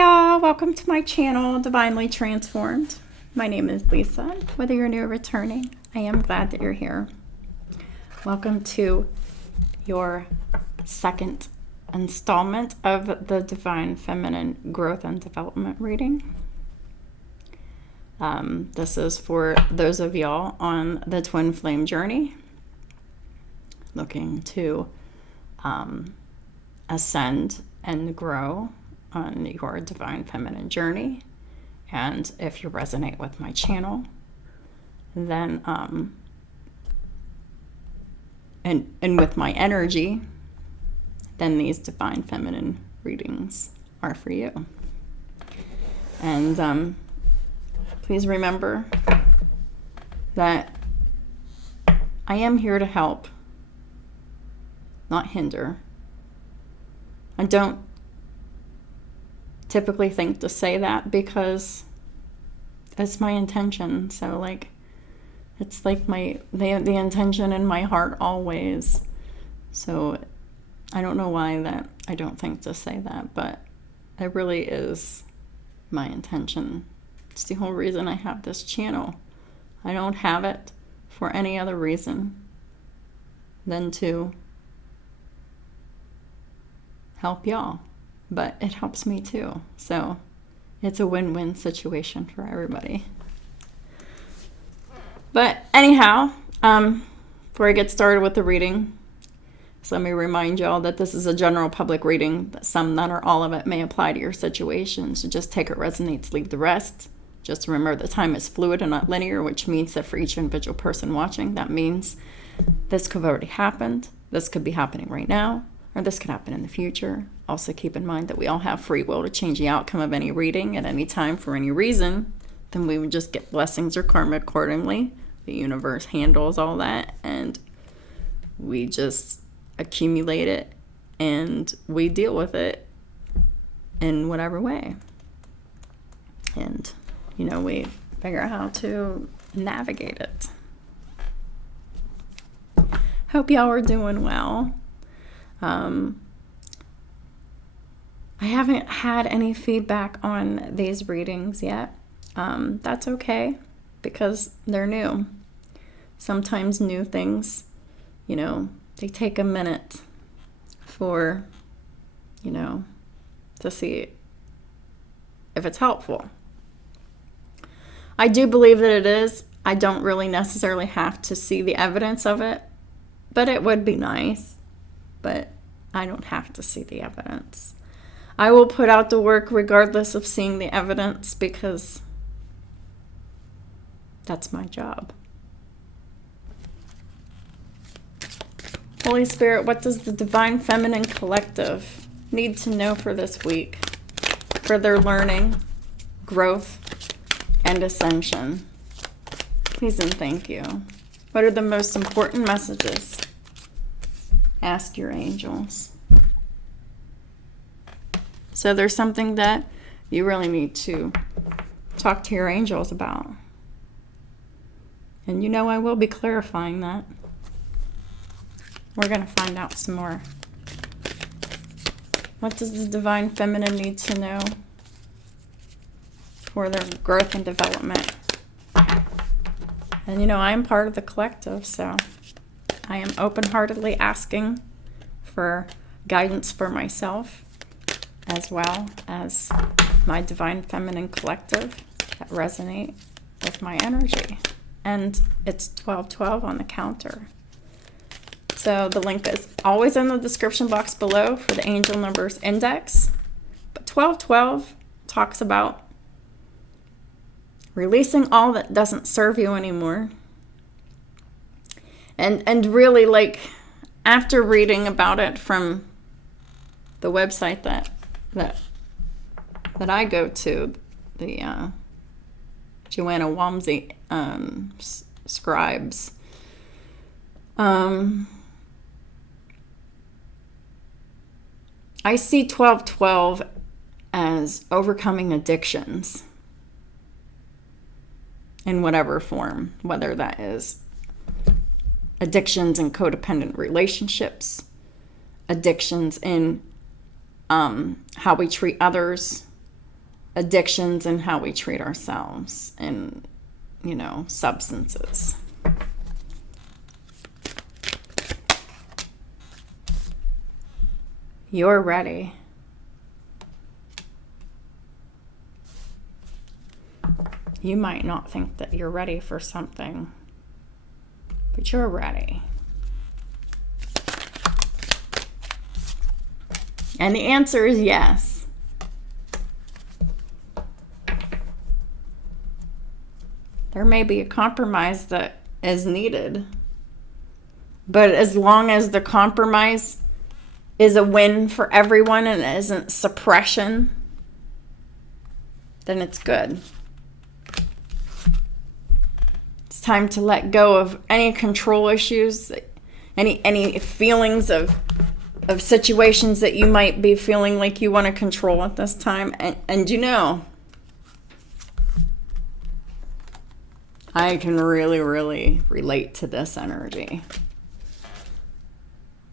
y'all, welcome to my channel, Divinely Transformed. My name is Lisa. Whether you're new or returning, I am glad that you're here. Welcome to your second installment of the Divine Feminine Growth and Development reading. This is for those of y'all on the twin flame journey, looking to ascend and grow on your divine feminine journey. And if you resonate with my channel, then and with my energy, then these divine feminine readings are for you. And please remember that I am here to help, not hinder. I don't typically think to say that because it's my intention. So it's like the intention in my heart always. So I don't know why that I don't think to say that, but it really is my intention. It's the whole reason I have this channel. I don't have it for any other reason than to help y'all. But it helps me too. So it's a win-win situation for everybody. But anyhow, before I get started with the reading, so let me remind y'all that this is a general public reading. That some, none, or all of it may apply to your situation. So just take what resonates, leave the rest. Just remember that time is fluid and not linear, which means that for each individual person watching, that means this could have already happened. This could be happening right now, or this could happen in the future. Also keep in mind that we all have free will to change the outcome of any reading at any time for any reason. Then we would just get blessings or karma accordingly. The universe handles all that, and we just accumulate it and we deal with it in whatever way. And, we figure out how to navigate it. Hope y'all are doing well. I haven't had any feedback on these readings yet. That's okay, because they're new. Sometimes new things, they take a minute for, to see if it's helpful. I do believe that it is. I don't really necessarily have to see the evidence of it, but it would be nice. But I don't have to see the evidence. I will put out the work regardless of seeing the evidence, because that's my job. Holy Spirit, what does the Divine Feminine Collective need to know for this week, for their learning, growth, and ascension? Please and thank you. What are the most important messages? Ask your angels. So there's something that you really need to talk to your angels about. And I will be clarifying that. We're going to find out some more. What does the Divine Feminine need to know for their growth and development? And I'm part of the collective, so I am open-heartedly asking for guidance for myself, as well as my Divine Feminine Collective that resonate with my energy. And it's 1212 on the counter. So the link is always in the description box below for the angel numbers index. But 1212 talks about releasing all that doesn't serve you anymore. And really, after reading about it from the website that I go to, the Joanna Wamsey scribes, I see 1212 as overcoming addictions in whatever form, whether that is addictions in codependent relationships, addictions in how we treat others, addictions and how we treat ourselves and, substances. You're ready. You might not think that you're ready for something, but you're ready. And the answer is yes. There may be a compromise that is needed, but as long as the compromise is a win for everyone and it isn't suppression, then it's good. It's time to let go of any control issues, any feelings of situations that you might be feeling like you want to control at this time. And I can really, really relate to this energy,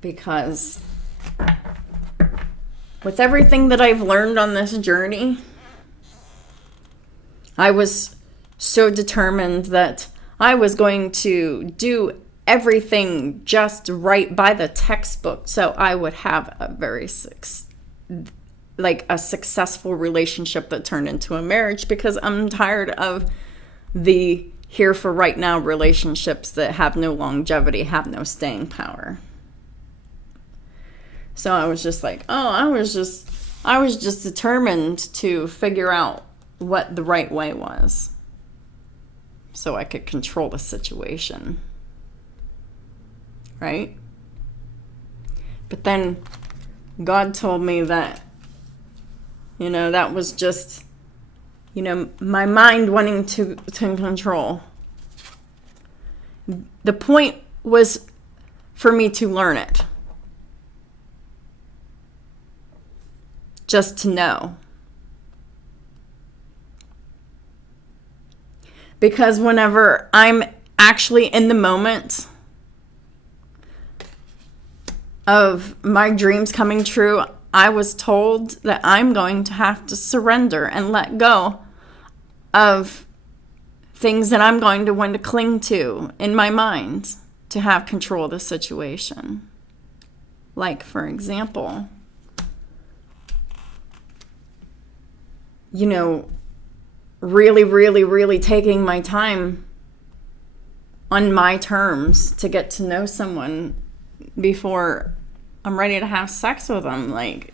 because with everything that I've learned on this journey, I was so determined that I was going to do everything just right by the textbook so I would have a very successful relationship that turned into a marriage, because I'm tired of the here for right now relationships that have no longevity, have no staying power. So I was just like, I was just determined to figure out what the right way was so I could control the situation. Right? But then God told me that, that was just, my mind wanting to control. The point was for me to learn it. Just to know. Because whenever I'm actually in the moment of my dreams coming true, I was told that I'm going to have to surrender and let go of things that I'm going to want to cling to in my mind to have control of the situation. Like, for example, really, really, really taking my time on my terms to get to know someone before I'm ready to have sex with them. Like,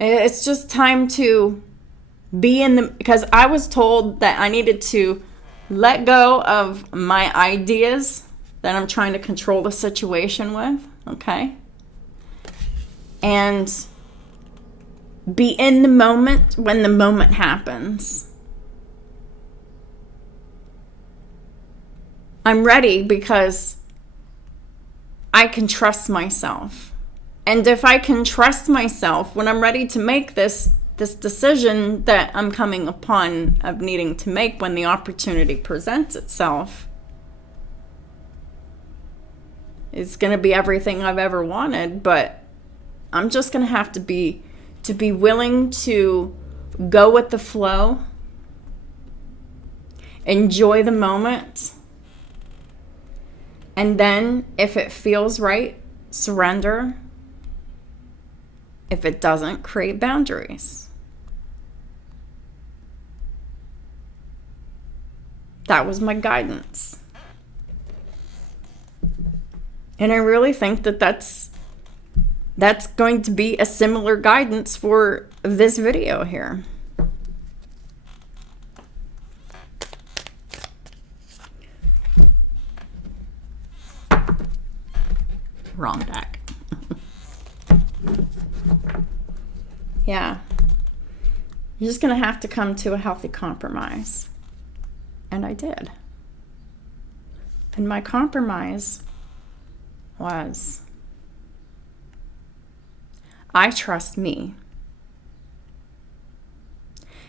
it's just time to be because I was told that I needed to let go of my ideas that I'm trying to control the situation with, okay? And be in the moment when the moment happens. I'm ready because I can trust myself. And if I can trust myself when I'm ready to make this decision that I'm coming upon of needing to make when the opportunity presents itself, it's going to be everything I've ever wanted, but I'm just going to have to be willing to go with the flow, enjoy the moment, and then if it feels right, surrender. If it doesn't, create boundaries. That was my guidance. And I really think that that's going to be a similar guidance for this video here. Wrong deck. Yeah. You're just going to have to come to a healthy compromise. And I did. And my compromise was, I trust me.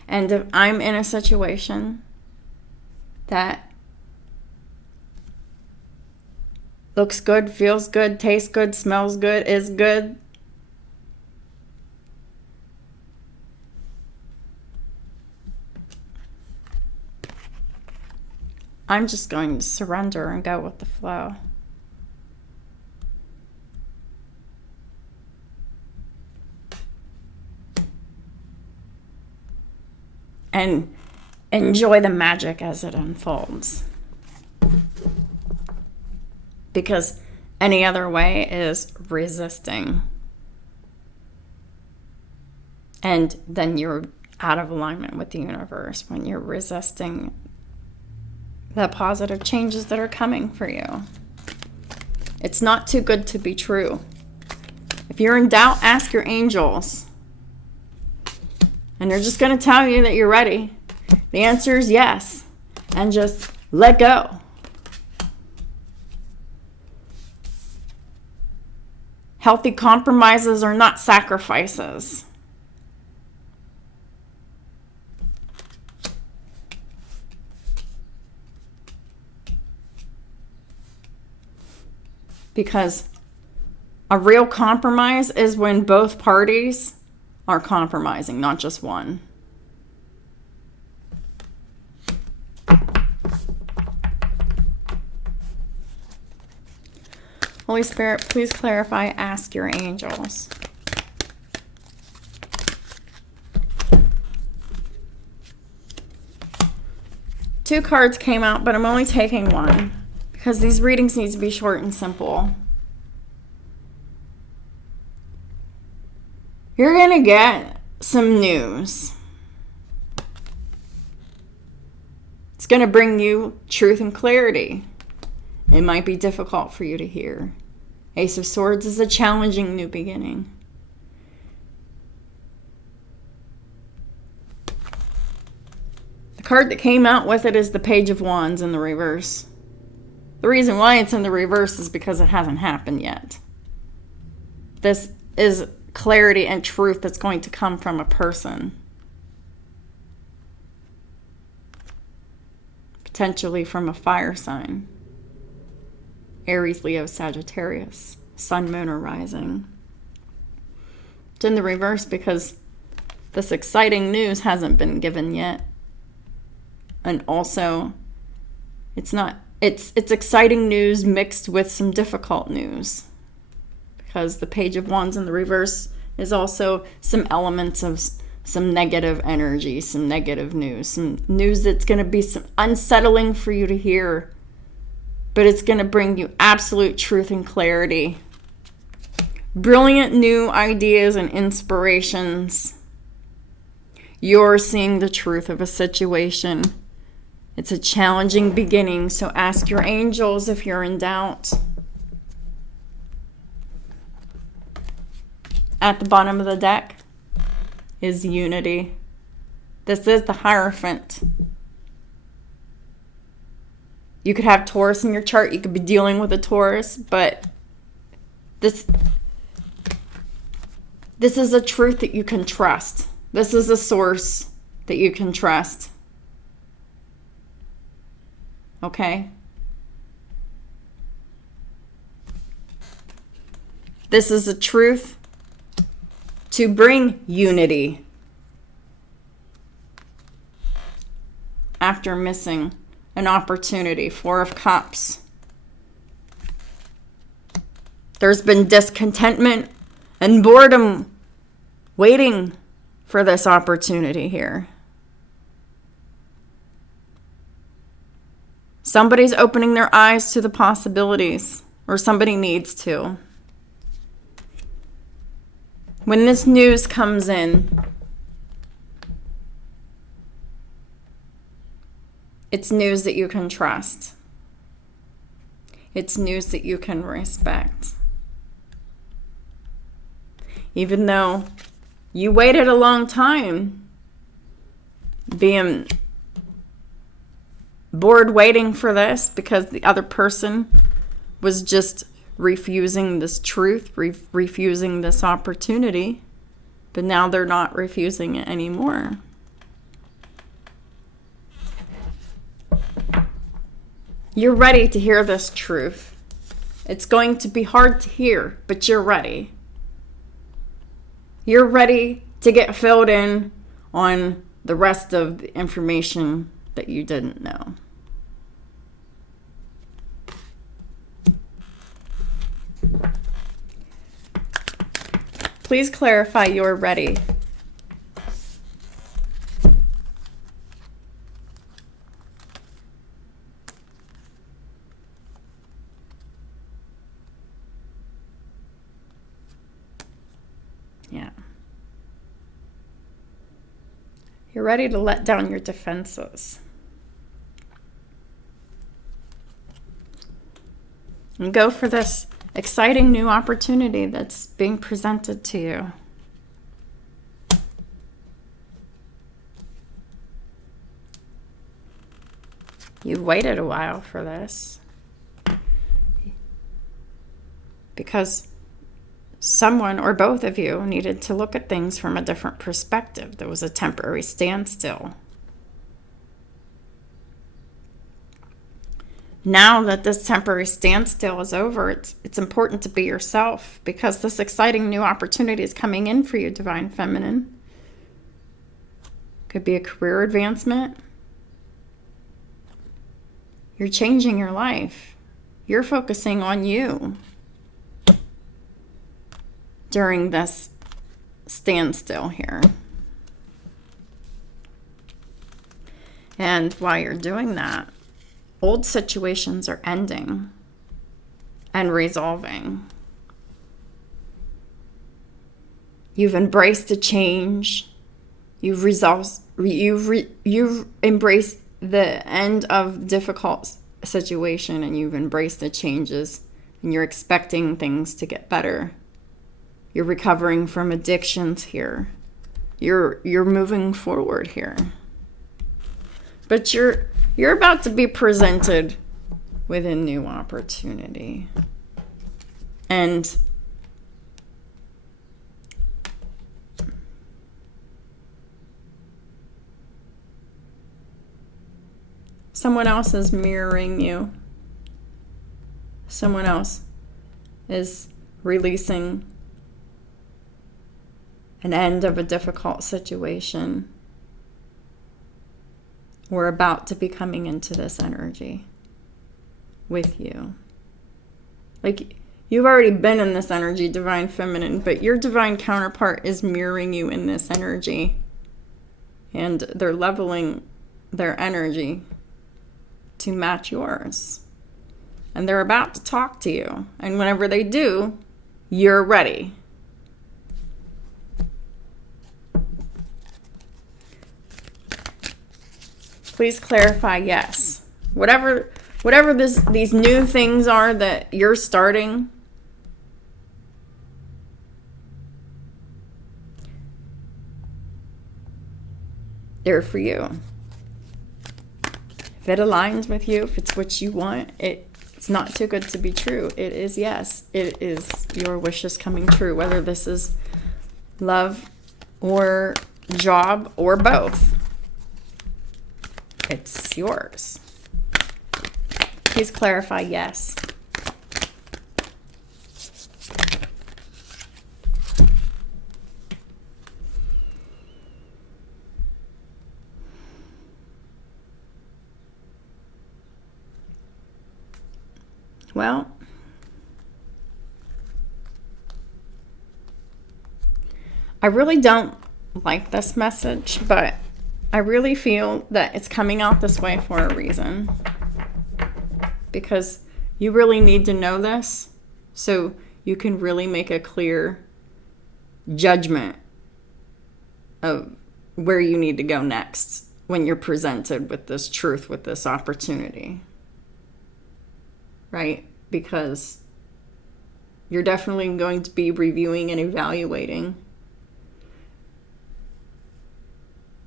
And if I'm in a situation that looks good, feels good, tastes good, smells good, is good, I'm just going to surrender and go with the flow. And enjoy the magic as it unfolds. Because any other way is resisting. And then you're out of alignment with the universe when you're resisting the positive changes that are coming for you. It's not too good to be true. If you're in doubt, ask your angels. And they're just going to tell you that you're ready. The answer is yes. And just let go. Healthy compromises are not sacrifices. Because a real compromise is when both parties are compromising, not just one. Holy Spirit, please clarify, ask your angels. Two cards came out, but I'm only taking one because these readings need to be short and simple. You're going to get some news. It's going to bring you truth and clarity. It might be difficult for you to hear. Ace of Swords is a challenging new beginning. The card that came out with it is the Page of Wands in the reverse. The reason why it's in the reverse is because it hasn't happened yet. This is clarity and truth that's going to come from a person. Potentially from a fire sign. Aries, Leo, Sagittarius, Sun, Moon, or Rising. It's in the reverse because this exciting news hasn't been given yet. And also, it's exciting news mixed with some difficult news. Because the Page of Wands in the reverse is also some elements of some negative energy, some negative news, some news that's going to be some unsettling for you to hear. But it's going to bring you absolute truth and clarity. Brilliant new ideas and inspirations. You're seeing the truth of a situation. It's a challenging beginning, so ask your angels if you're in doubt. At the bottom of the deck is unity. This is the Hierophant. You could have Taurus in your chart. You could be dealing with a Taurus, but this is a truth that you can trust. This is a source that you can trust. Okay? This is a truth to bring unity after missing an opportunity. Four of Cups. There's been discontentment and boredom waiting for this opportunity here. Somebody's opening their eyes to the possibilities, or somebody needs to. When this news comes in, it's news that you can trust. It's news that you can respect. Even though you waited a long time being bored waiting for this because the other person was just refusing this truth, refusing this opportunity, but now they're not refusing it anymore. You're ready to hear this truth. It's going to be hard to hear, but you're ready. You're ready to get filled in on the rest of the information that you didn't know. Please clarify you're ready. Yeah. You're ready to let down your defenses. And go for this exciting new opportunity that's being presented to you. You've waited a while for this. Because someone or both of you needed to look at things from a different perspective. There was a temporary standstill. Now that this temporary standstill is over, it's important to be yourself, because this exciting new opportunity is coming in for you, Divine Feminine. Could be a career advancement. You're changing your life. You're focusing on you during this standstill here. And while you're doing that, old situations are ending and resolving. You've embraced a change. You've embraced the end of difficult situation, and you've embraced the changes, and you're expecting things to get better. You're recovering from addictions here. You're moving forward here. But you're about to be presented with a new opportunity. And someone else is mirroring you. Someone else is releasing an end of a difficult situation. We're about to be coming into this energy with you. Like, you've already been in this energy, Divine Feminine, but your divine counterpart is mirroring you in this energy. And they're leveling their energy to match yours. And they're about to talk to you. And whenever they do, you're ready. Please clarify yes. Whatever these new things are that you're starting, they're for you. If it aligns with you, if it's what you want, it's not too good to be true. It is yes. It is your wishes coming true, whether this is love or job or both. It's yours. Please clarify yes. Well, I really don't like this message, but I really feel that it's coming out this way for a reason, because you really need to know this so you can really make a clear judgment of where you need to go next when you're presented with this truth, with this opportunity, right? Because you're definitely going to be reviewing and evaluating.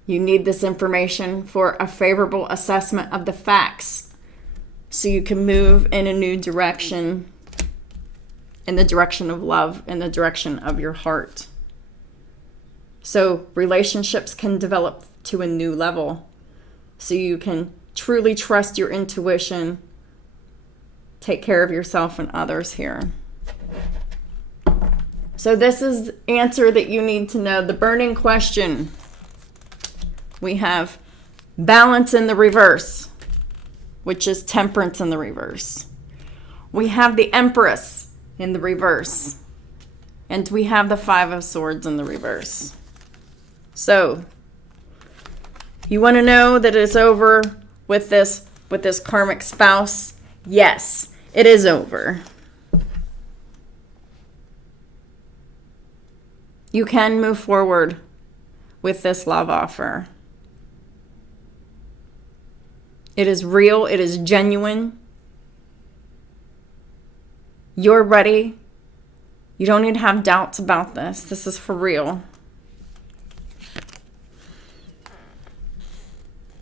You need this information for a favorable assessment of the facts so you can move in a new direction, in the direction of love, in the direction of your heart. So relationships can develop to a new level so you can truly trust your intuition, take care of yourself and others here. So this is the answer that you need to know. The burning question. We have balance in the reverse, which is temperance in the reverse. We have the Empress in the reverse, And we have the Five of Swords in the reverse. So, you want to know that it's over with this karmic spouse? Yes, it is over. You can move forward with this love offer. It is real. It is genuine. You're ready. You don't need to have doubts about this. This is for real.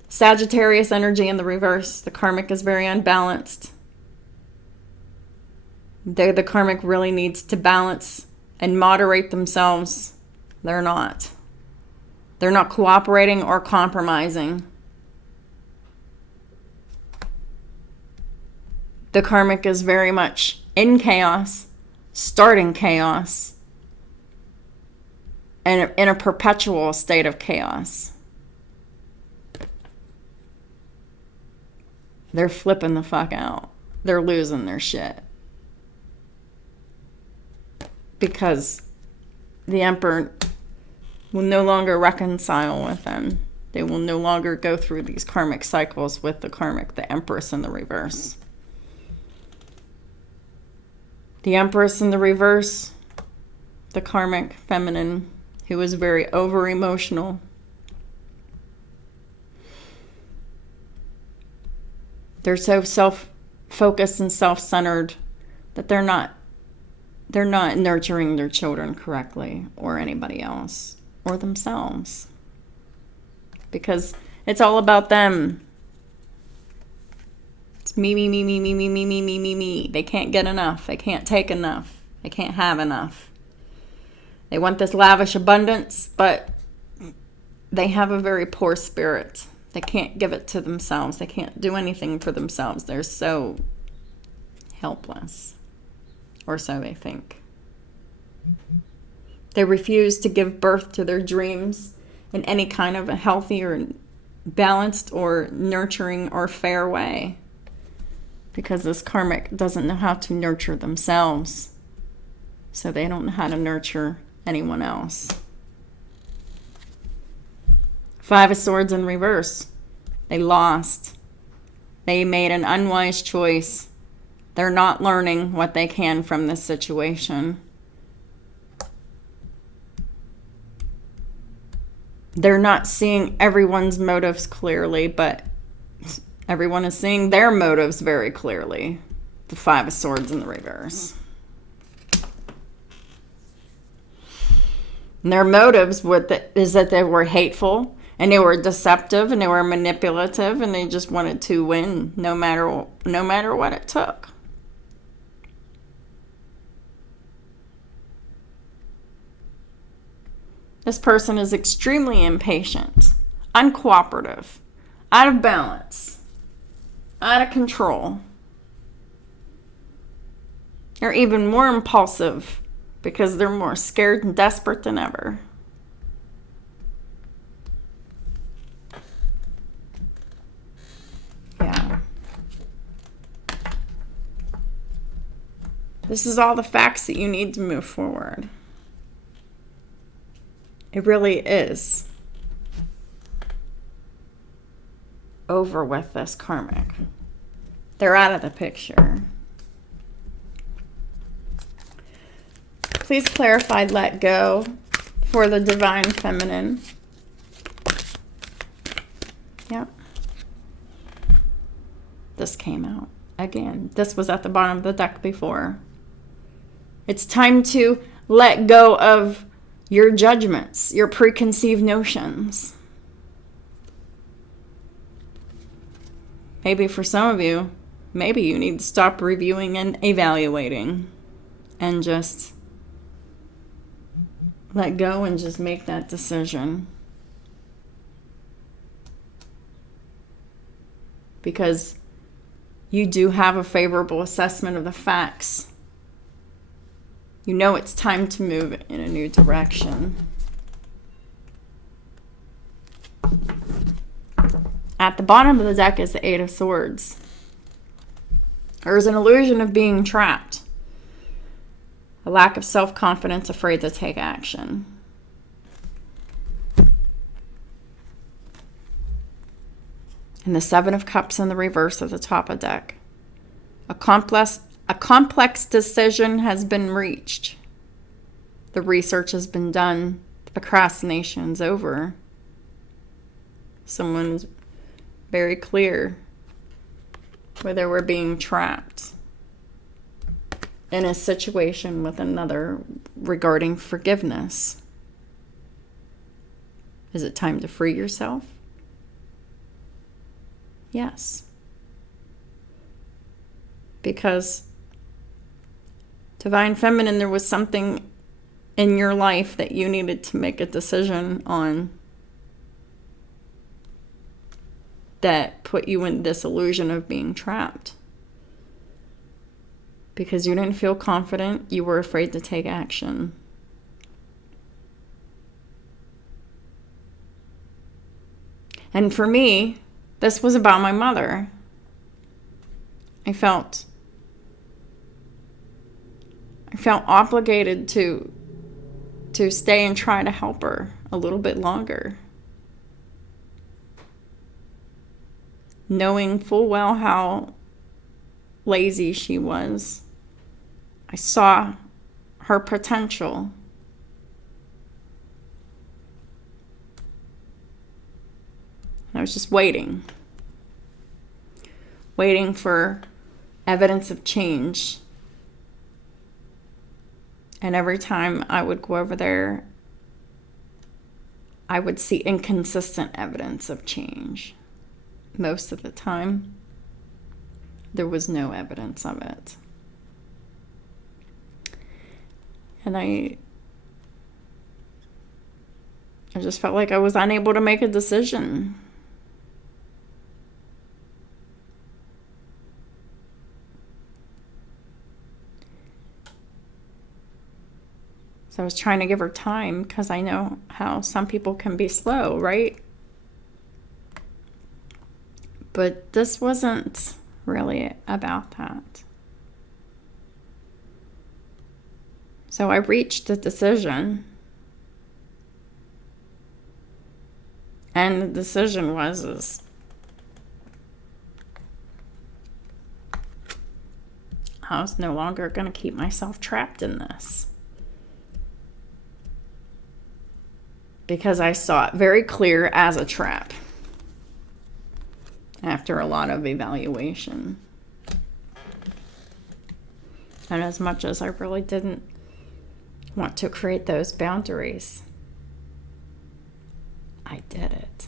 Sagittarius energy in the reverse. The karmic is very unbalanced. The karmic really needs to balance and moderate themselves. They're not. They're not cooperating or compromising. The karmic is very much in chaos, starting chaos, and in a perpetual state of chaos. They're flipping the fuck out. They're losing their shit. Because the Emperor will no longer reconcile with them. They will no longer go through these karmic cycles with the karmic, the Empress in the reverse. The Empress in the reverse, the karmic feminine, who is very over-emotional. They're so self-focused and self-centered that they're not nurturing their children correctly, or anybody else, or themselves. Because it's all about them. It's me, me, me, me, me, me, me, me, me, me, me. They can't get enough. They can't take enough. They can't have enough. They want this lavish abundance, but they have a very poor spirit. They can't give it to themselves. They can't do anything for themselves. They're so helpless. Or so they think. They refuse to give birth to their dreams in any kind of a healthy or balanced or nurturing or fair way. Because this karmic doesn't know how to nurture themselves. So they don't know how to nurture anyone else. Five of Swords in reverse. They lost. They made an unwise choice. They're not learning what they can from this situation. They're not seeing everyone's motives clearly, but everyone is seeing their motives very clearly. The Five of Swords in the reverse. And their motives is that they were hateful, and they were deceptive, and they were manipulative, and they just wanted to win no matter what it took. This person is extremely impatient, uncooperative, out of balance, out of control. They're even more impulsive because they're more scared and desperate than ever. Yeah. This is all the facts that you need to move forward. It really is over with this karmic. They're out of the picture. Please clarify let go for the divine feminine. Yep. This came out again. This was at the bottom of the deck before. It's time to let go of your judgments, your preconceived notions. Maybe for some of you, maybe you need to stop reviewing and evaluating and just let go and just make that decision. Because you do have a favorable assessment of the facts. You know it's time to move in a new direction. At the bottom of the deck is the Eight of Swords. There's an illusion of being trapped. a lack of self-confidence, afraid to take action. And the Seven of Cups in the reverse at the top of the deck. A complex decision has been reached. The research has been done. The procrastination's over. Someone's very clear whether we're being trapped in a situation with another regarding forgiveness. Is it time to free yourself? Yes. Because Divine Feminine, there was something in your life that you needed to make a decision on that put you in this illusion of being trapped. Because you didn't feel confident, you were afraid to take action. And for me, this was about my mother. I felt obligated to stay and try to help her a little bit longer. Knowing full well how lazy she was, I saw her potential. I was just waiting for evidence of change. And every time I would go over there, I would see inconsistent evidence of change. Most of the time, there was no evidence of it. And I just felt like I was unable to make a decision. So I was trying to give her time because I know how some people can be slow, right? But this wasn't really about that. So I reached a decision. And the decision was I was no longer going to keep myself trapped in this. Because I saw it very clear as a trap after a lot of evaluation. And as much as I really didn't want to create those boundaries, I did it.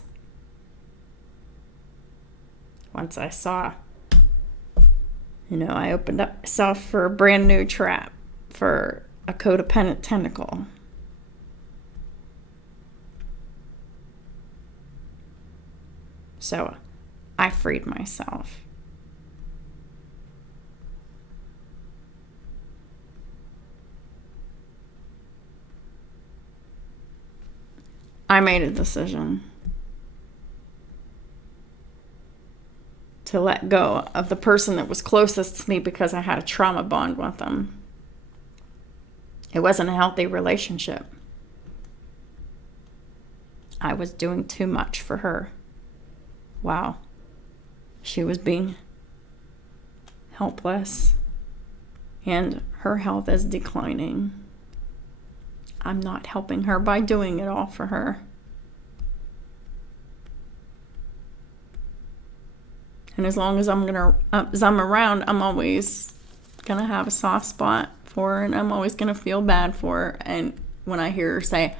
Once I saw, I opened up myself for a brand new trap, for a codependent tentacle. So I freed myself. I made a decision to let go of the person that was closest to me because I had a trauma bond with them. It wasn't a healthy relationship. I was doing too much for her. Wow. She was being helpless, and her health is declining. I'm not helping her by doing it all for her. And as long as I'm around, I'm always gonna have a soft spot for her, and I'm always gonna feel bad for her. And when I hear her say,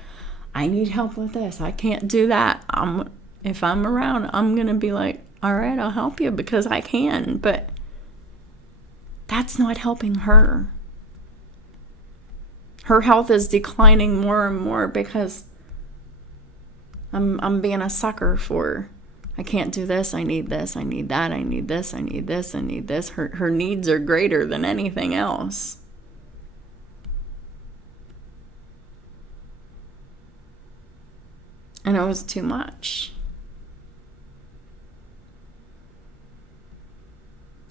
"I need help with this, I can't do that," if I'm around, I'm gonna be like, "All right, I'll help you because I can," but that's not helping her. Her health is declining more and more because I'm being a sucker for her. I can't do this, I need this, I need that, I need this, I need this, I need this. Her needs are greater than anything else. And it was too much.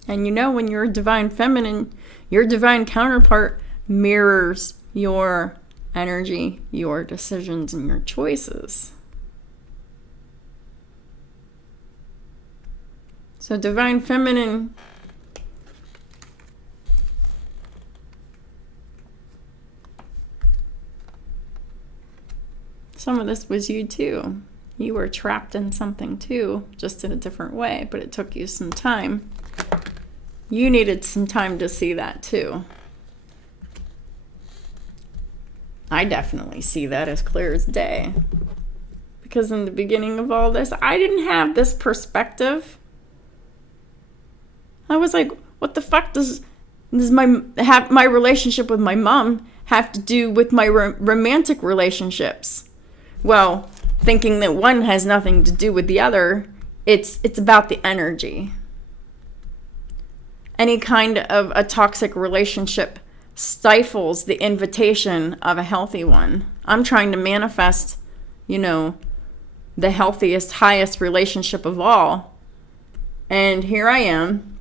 And when you're a divine feminine, your divine counterpart mirrors your energy, your decisions, and your choices. So Divine Feminine, some of this was you too. You were trapped in something too, just in a different way, but it took you some time. You needed some time to see that too. I definitely see that as clear as day. Because in the beginning of all this, I didn't have this perspective. I was like, what the fuck does my relationship with my mom have to do with my romantic relationships? Well, thinking that one has nothing to do with the other, it's about the energy. Any kind of a toxic relationship stifles the invitation of a healthy one. I'm trying to manifest, the healthiest, highest relationship of all. And here I am,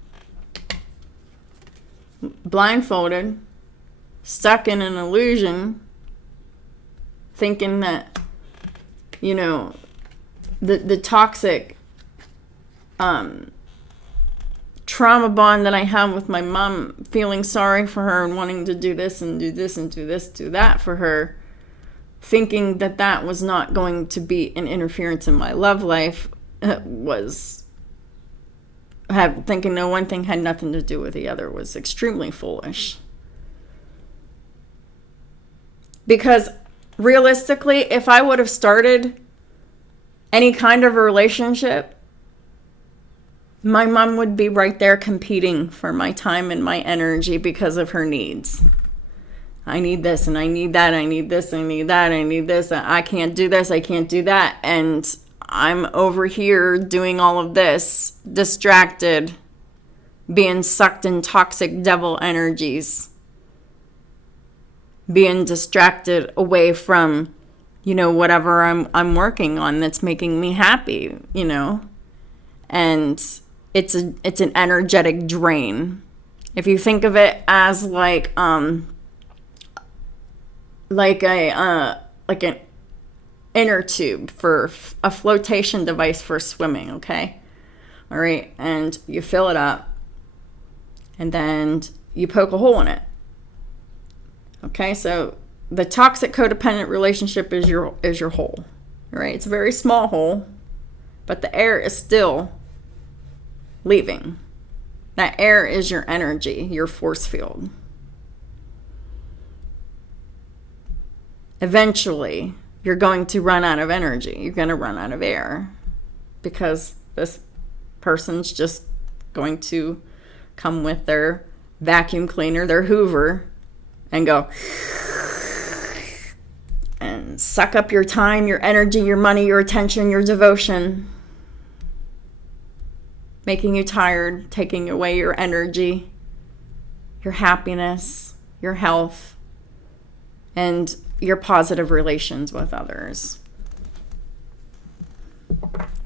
blindfolded, stuck in an illusion, thinking that, the toxic trauma bond that I have with my mom, feeling sorry for her and wanting to do this and do this and do this, do that for her, thinking that was not going to be an interference in my love life, thinking no one thing had nothing to do with the other was extremely foolish. Because realistically, if I would have started any kind of a relationship, my mom would be right there competing for my time and my energy because of her needs. I need this and I need that. I need this, I need that. I need this. I can't do this. I can't do that. And I'm over here doing all of this, distracted, being sucked in toxic devil energies, being distracted away from, whatever I'm working on that's making me happy, and it's an energetic drain. If you think of it as like an inner tube for a flotation device for swimming, okay? All right, and you fill it up, and then you poke a hole in it. Okay, so the toxic codependent relationship is your hole. All right, it's a very small hole, but the air is still leaving. That air is your energy, your force field. Eventually, you're going to run out of energy. You're going to run out of air because this person's just going to come with their vacuum cleaner, their Hoover, and go and suck up your time, your energy, your money, your attention, your devotion, making you tired, taking away your energy, your happiness, your health, and your positive relations with others.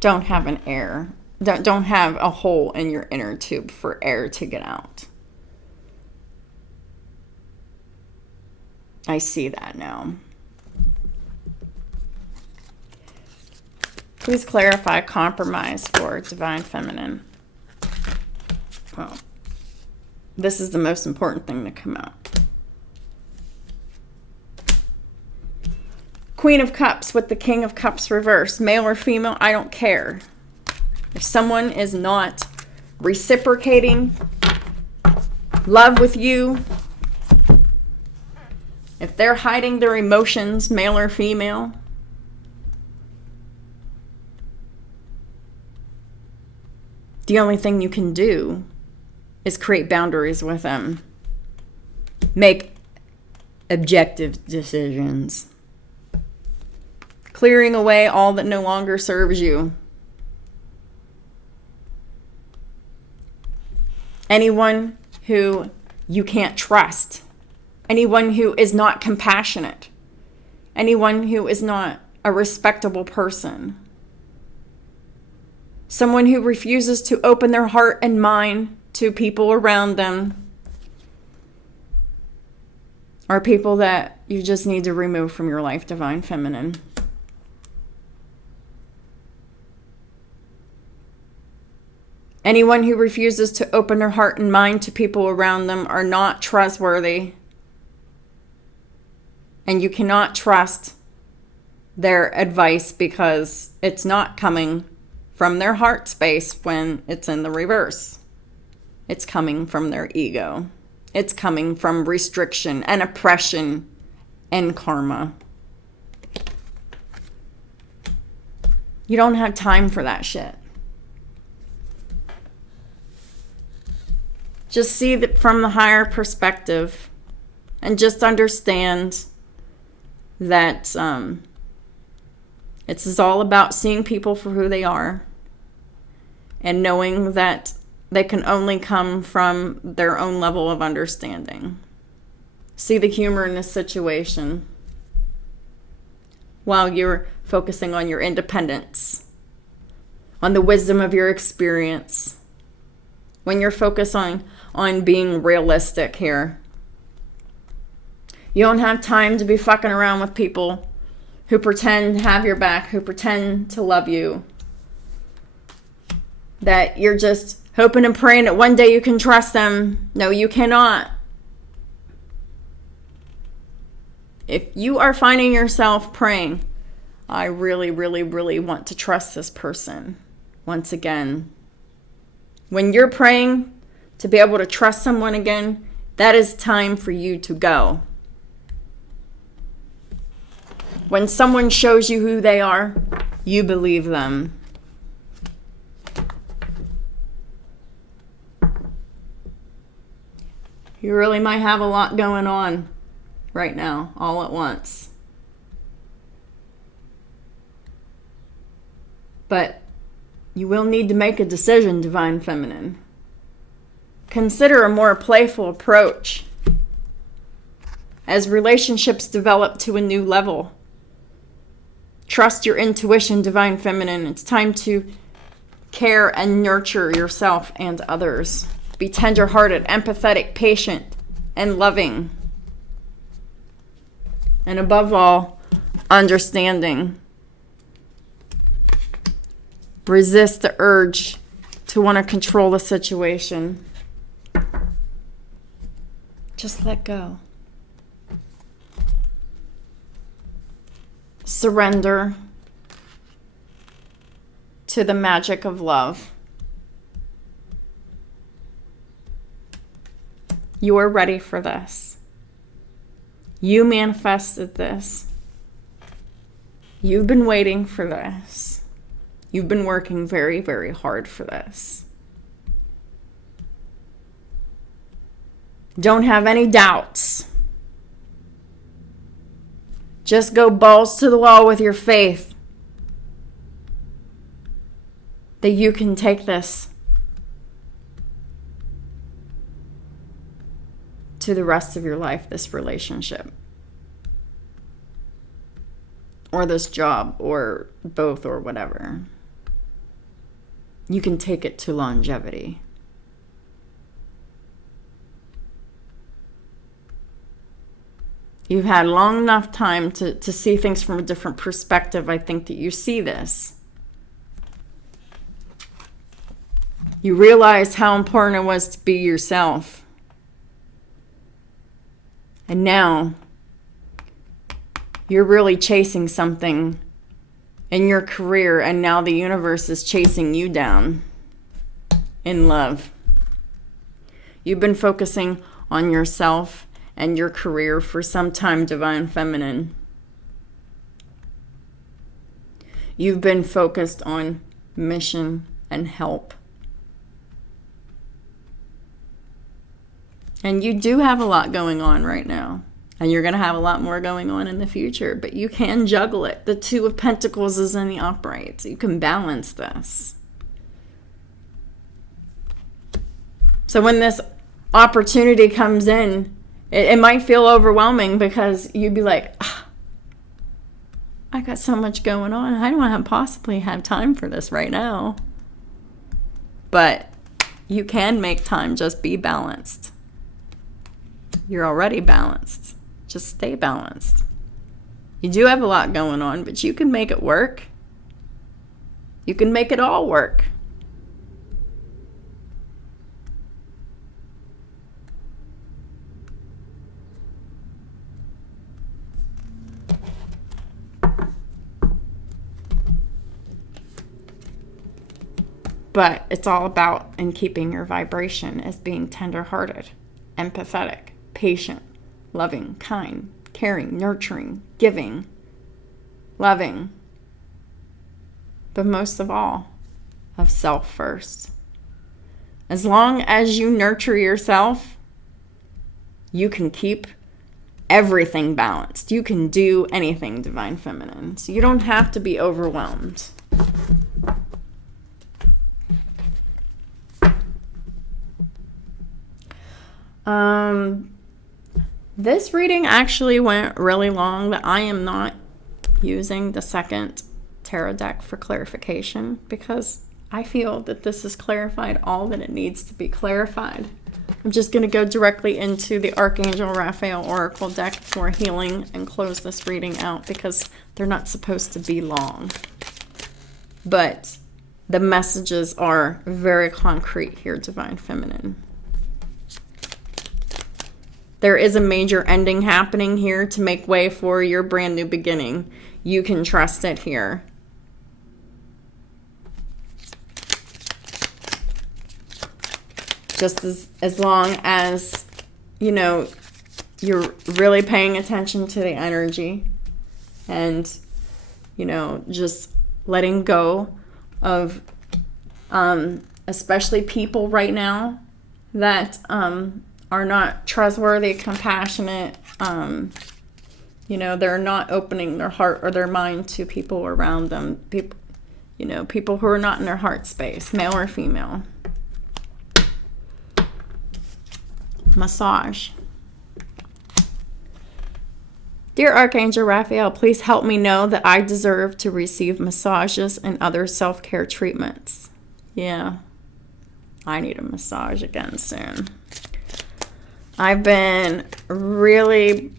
Don't have don't have a hole in your inner tube for air to get out. I see that now. Please clarify compromise for Divine Feminine. Well, this is the most important thing to come out. Queen of Cups with the King of Cups reversed. Male or female, I don't care. If someone is not reciprocating love with you, if they're hiding their emotions, male or female, the only thing you can do is create boundaries with them. Make objective decisions. Clearing away all that no longer serves you. Anyone who you can't trust. Anyone who is not compassionate. Anyone who is not a respectable person. Someone who refuses to open their heart and mind to people around them. are people that you just need to remove from your life, Divine Feminine. Anyone who refuses to open their heart and mind to people around them are not trustworthy. And you cannot trust their advice because it's not coming from their heart space when it's in the reverse. It's coming from their ego. It's coming from restriction and oppression and karma. You don't have time for that shit. Just see that from the higher perspective and just understand that it's all about seeing people for who they are and knowing that they can only come from their own level of understanding. See the humor in this situation while you're focusing on your independence, on the wisdom of your experience. When you're focused on being realistic here. You don't have time to be fucking around with people who pretend to have your back, who pretend to love you. That you're just hoping and praying that one day you can trust them. No, you cannot. If you are finding yourself praying, I really, really, really want to trust this person. Once again, when you're praying to be able to trust someone again, that is time for you to go. When someone shows you who they are, you believe them. You really might have a lot going on right now, all at once. But you will need to make a decision, Divine Feminine. Consider a more playful approach as relationships develop to a new level. Trust your intuition, Divine Feminine. It's time to care and nurture yourself and others. Be tender-hearted, empathetic, patient, and loving. And above all, understanding. Resist the urge to want to control the situation. Just let go. Surrender to the magic of love. You are ready for this. You manifested this. You've been waiting for this. You've been working very, very hard for this. Don't have any doubts. Just go balls to the wall with your faith that you can take this to the rest of your life, this relationship, or this job, or both, or whatever. You can take it to longevity. You've had long enough time to see things from a different perspective. I think that you see this. You realized how important it was to be yourself. And now you're really chasing something in your career, and now the universe is chasing you down in love. You've been focusing on yourself and your career for some time, Divine Feminine. You've been focused on mission and help. And you do have a lot going on right now. And you're going to have a lot more going on in the future. But you can juggle it. The Two of Pentacles is in the upright. So you can balance this. So when this opportunity comes in, it might feel overwhelming because you'd be like, I got so much going on. I don't possibly have time for this right now. But you can make time. Just be balanced. You're already balanced. Just stay balanced. You do have a lot going on, but you can make it work. You can make it all work. But it's all about in keeping your vibration as being tender-hearted, empathetic, patient, loving, kind, caring, nurturing, giving, loving. But most of all, of self first. As long as you nurture yourself, you can keep everything balanced. You can do anything, Divine Feminine. So you don't have to be overwhelmed. This reading actually went really long, but I am not using the second tarot deck for clarification because I feel that this has clarified all that it needs to be clarified. I'm just going to go directly into the Archangel Raphael Oracle deck for healing and close this reading out because they're not supposed to be long. But the messages are very concrete here, Divine Feminine. There is a major ending happening here to make way for your brand new beginning. You can trust it here. Just as long as, you're really paying attention to the energy and, just letting go of, especially people right now that, are not trustworthy, compassionate, they're not opening their heart or their mind to people around them, people who are not in their heart space, male or female. Massage. Dear Archangel Raphael, please help me know that I deserve to receive massages and other self-care treatments. Yeah, I need a massage again soon. I've been really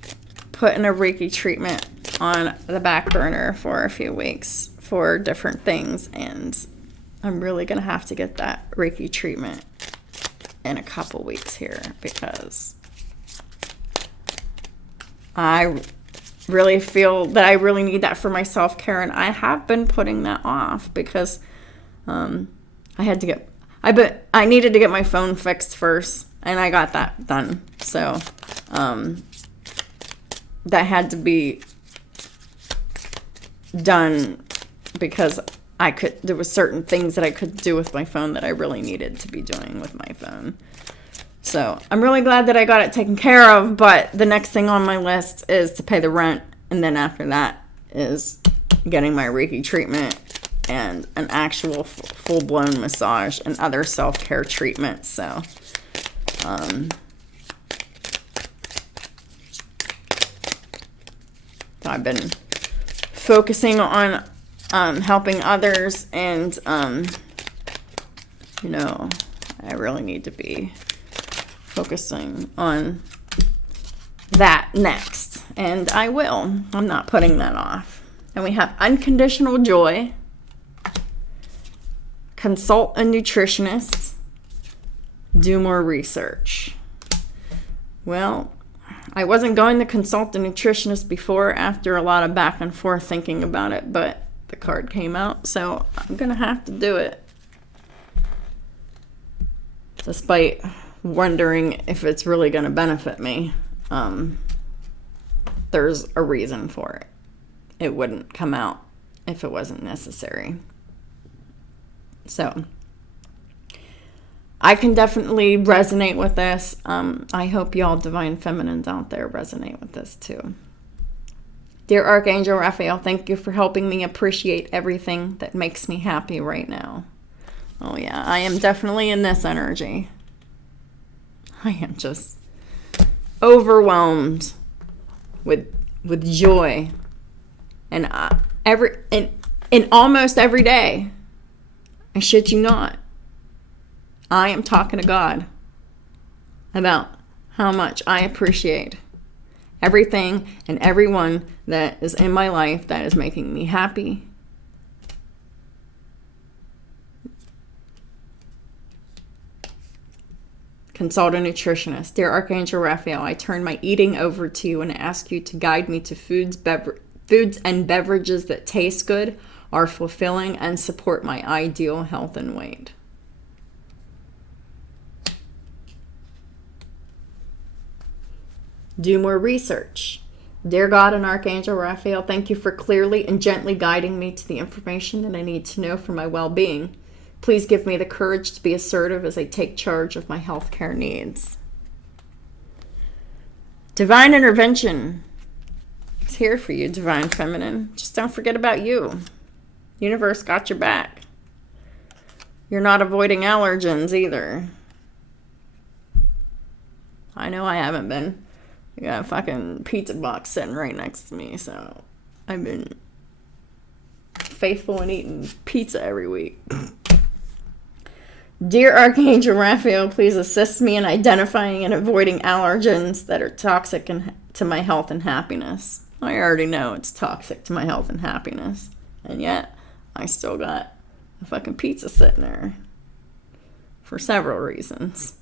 putting a Reiki treatment on the back burner for a few weeks for different things, and I'm really going to have to get that Reiki treatment in a couple weeks here because I really feel that I really need that for my self-care, and I have been putting that off because I needed to get my phone fixed first. And I got that done. So, that had to be done because there was certain things that I could do with my phone that I really needed to be doing with my phone. So, I'm really glad that I got it taken care of, but the next thing on my list is to pay the rent. And then after that is getting my Reiki treatment and an actual full-blown massage and other self-care treatments. So, I've been focusing on helping others, and I really need to be focusing on that next, and I will. I'm not putting that off. And we have unconditional joy, consult a nutritionist, do more research. Well, I wasn't going to consult a nutritionist before after a lot of back and forth thinking about it, but the card came out, so I'm going to have to do it. Despite wondering if it's really going to benefit me, there's a reason for it. It wouldn't come out if it wasn't necessary. So I can definitely resonate with this. I hope y'all Divine Feminines out there resonate with this too. Dear Archangel Raphael, thank you for helping me appreciate everything that makes me happy right now. Oh yeah, I am definitely in this energy. I am just overwhelmed with joy, and in almost every day, I shit you not, I am talking to God about how much I appreciate everything and everyone that is in my life that is making me happy. Consult a nutritionist. Dear Archangel Raphael, I turn my eating over to you and ask you to guide me to foods and beverages that taste good, are fulfilling, and support my ideal health and weight. Do more research. Dear God and Archangel Raphael, thank you for clearly and gently guiding me to the information that I need to know for my well-being. Please give me the courage to be assertive as I take charge of my healthcare needs. Divine intervention is here for you, Divine Feminine. Just don't forget about you. Universe got your back. You're not avoiding allergens either. I know I haven't been. I got a fucking pizza box sitting right next to me, so I've been faithful in eating pizza every week. Dear Archangel Raphael, please assist me in identifying and avoiding allergens that are toxic to my health and happiness. I already know it's toxic to my health and happiness, and yet I still got a fucking pizza sitting there for several reasons.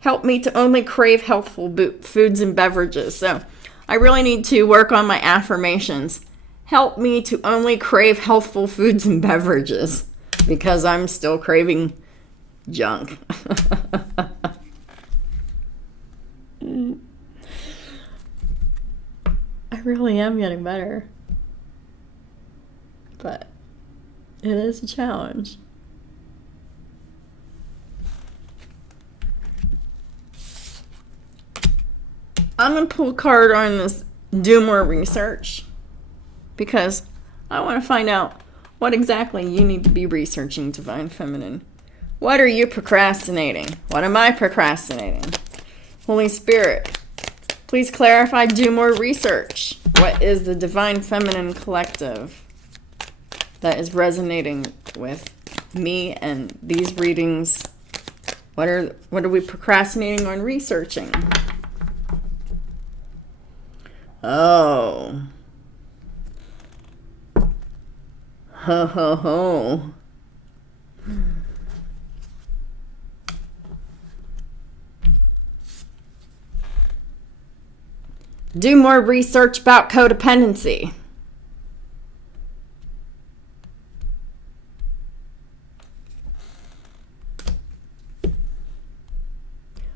Help me to only crave healthful foods and beverages. So I really need to work on my affirmations. Help me to only crave healthful foods and beverages, because I'm still craving junk. I really am getting better. But it is a challenge. I'm going to pull a card on this do more research, because I want to find out what exactly you need to be researching, Divine Feminine. What are you procrastinating? What am I procrastinating? Holy Spirit, please clarify, do more research. What is the Divine Feminine collective that is resonating with me and these readings? What are we procrastinating on researching? Oh. Ho, ho, ho. Do more research about codependency.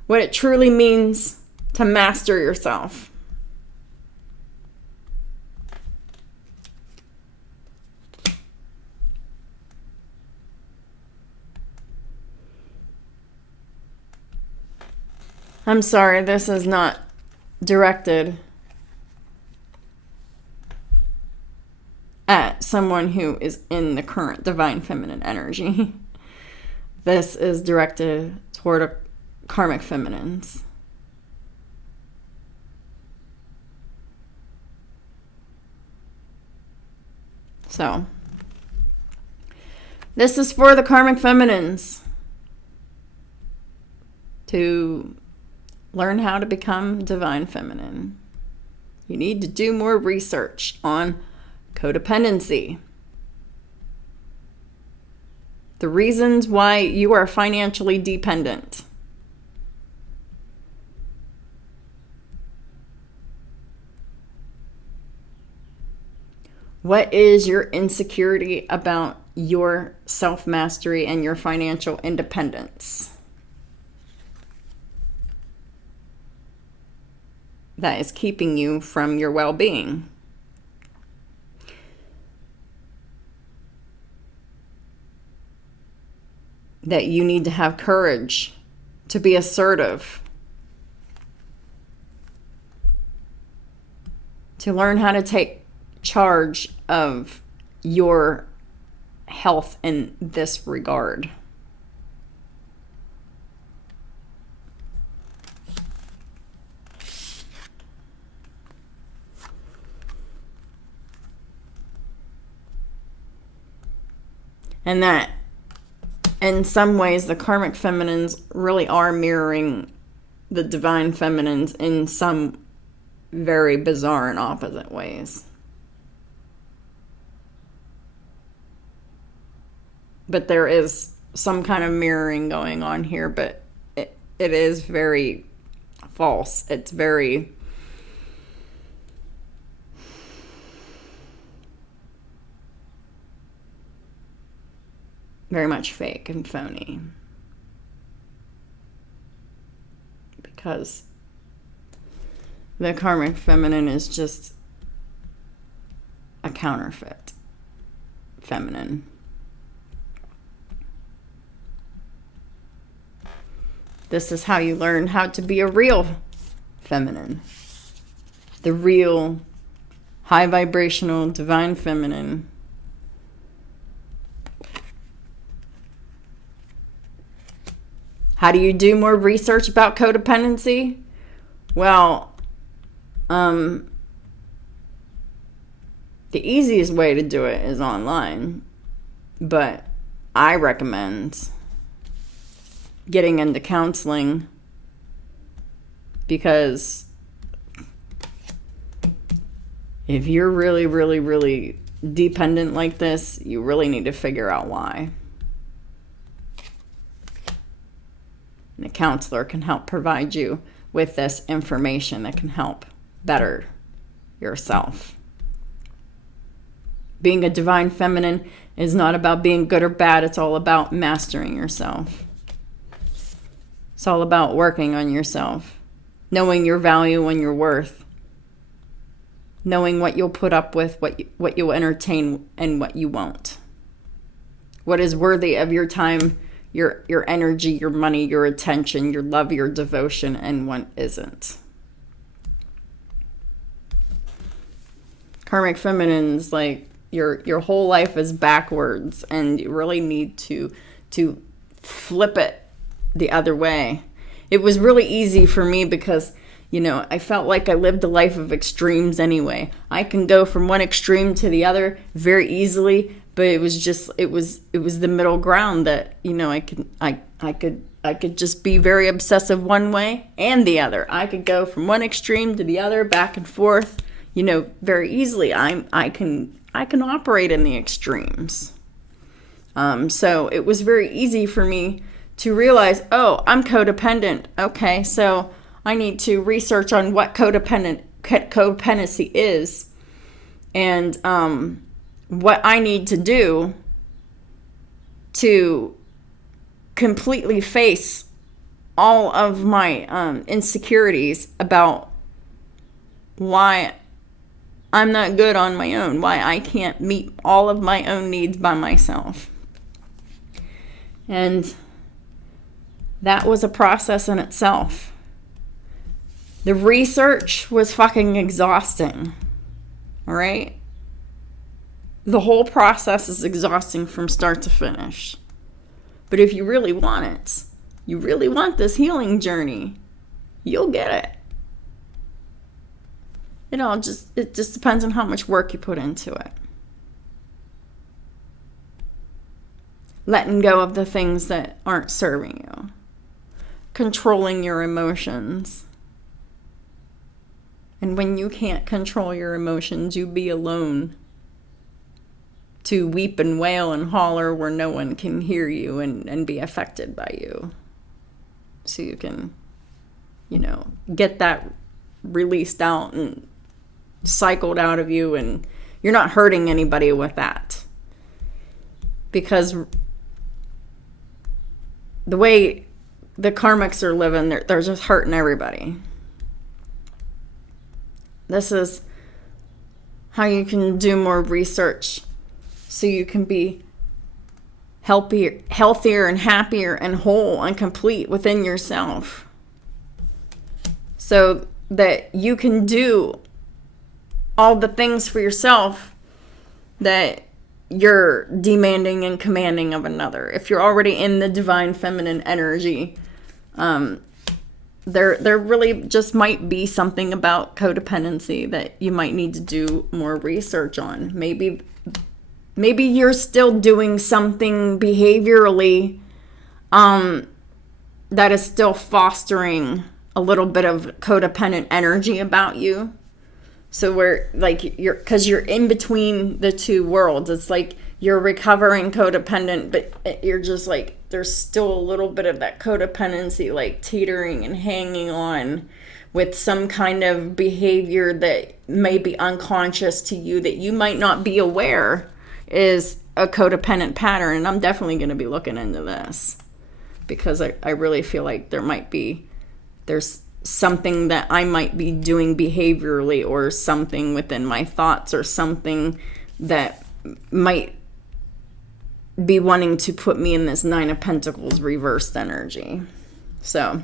What it truly means to master yourself. I'm sorry, this is not directed at someone who is in the current Divine Feminine energy. This is directed toward karmic feminines. So, this is for the karmic feminines to learn how to become Divine Feminine. You need to do more research on codependency. The reasons why you are financially dependent. What is your insecurity about your self-mastery and your financial independence that is keeping you from your well-being? That you need to have courage to be assertive, to learn how to take charge of your health in this regard. And that, in some ways, the karmic feminines really are mirroring the divine feminines in some very bizarre and opposite ways. But there is some kind of mirroring going on here, but it is very false. It's very much fake and phony. Because the karmic feminine is just a counterfeit feminine. This is how you learn how to be a real feminine. The real high vibrational divine feminine. How do you do more research about codependency? Well, the easiest way to do it is online. But I recommend getting into counseling, because if you're really, really, really dependent like this, you really need to figure out why. And a counselor can help provide you with this information that can help better yourself. Being a divine feminine is not about being good or bad. It's all about mastering yourself. It's all about working on yourself, knowing your value and your worth, knowing what you'll put up with, what you'll entertain, and what you won't. What is worthy of your time, your energy, your money, your attention, your love, your devotion, and what isn't. Karmic feminines, like your whole life is backwards, and you really need to flip it the other way. It was really easy for me because, I felt like I lived a life of extremes anyway. I can go from one extreme to the other very easily, but it was the middle ground that, I could just be very obsessive one way and the other. I could go from one extreme to the other, back and forth, very easily. I can operate in the extremes. So it was very easy for me to realize, oh, I'm codependent. Okay, so I need to research on what codependency is, and what I need to do to completely face all of my insecurities about why I'm not good on my own, why I can't meet all of my own needs by myself. And that was a process in itself. The research was fucking exhausting. All right? The whole process is exhausting from start to finish. But if you really want it, you really want this healing journey, you'll get it. It just depends on how much work you put into it. Letting go of the things that aren't serving you. Controlling your emotions. And when you can't control your emotions, you be alone to weep and wail and holler where no one can hear you and be affected by you. So you can, get that released out and cycled out of you, and you're not hurting anybody with that. Because the way the karmics are living, they're just hurting everybody. This is how you can do more research so you can be healthier and happier and whole and complete within yourself. So that you can do all the things for yourself that you're demanding and commanding of another. If you're already in the divine feminine energy, there really just might be something about codependency that you might need to do more research on. Maybe you're still doing something behaviorally that is still fostering a little bit of codependent energy about you. So we're like, because you're in between the two worlds. It's like you're recovering codependent, but you're just like, there's still a little bit of that codependency, like teetering and hanging on with some kind of behavior that may be unconscious to you, that you might not be aware is a codependent pattern. And I'm definitely going to be looking into this, because I really feel like there's something that I might be doing behaviorally, or something within my thoughts, or something that might be wanting to put me in this Nine of Pentacles reversed energy. So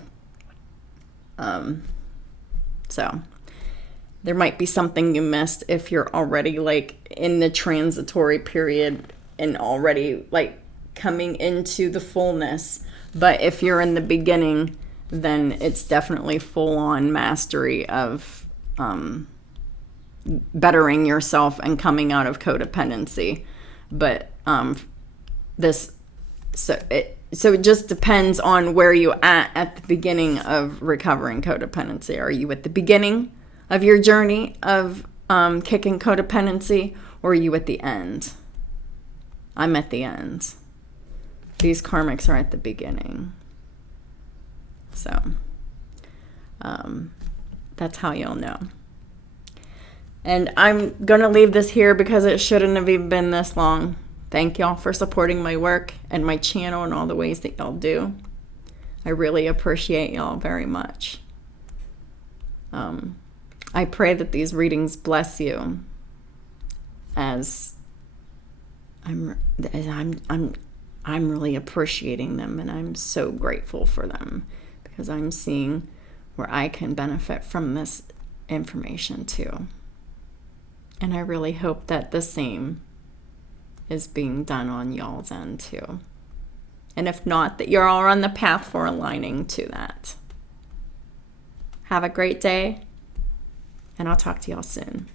there might be something you missed if you're already like in the transitory period and already like coming into the fullness. But if you're in the beginning, then it's definitely full-on mastery of bettering yourself and coming out of codependency. But so it just depends on where you at the beginning of recovering codependency. Are you at the beginning of your journey of kicking codependency, or are you at the end? I'm at the end. These karmics are at the beginning. So that's how you'll know. And I'm going to leave this here because it shouldn't have even been this long. Thank y'all for supporting my work and my channel and all the ways that y'all do. I really appreciate y'all very much. I pray that these readings bless you, as I'm really appreciating them, and I'm so grateful for them, because I'm seeing where I can benefit from this information too. And I really hope that the same is being done on y'all's end too. And if not, that you're all on the path for aligning to that. Have a great day, and I'll talk to y'all soon.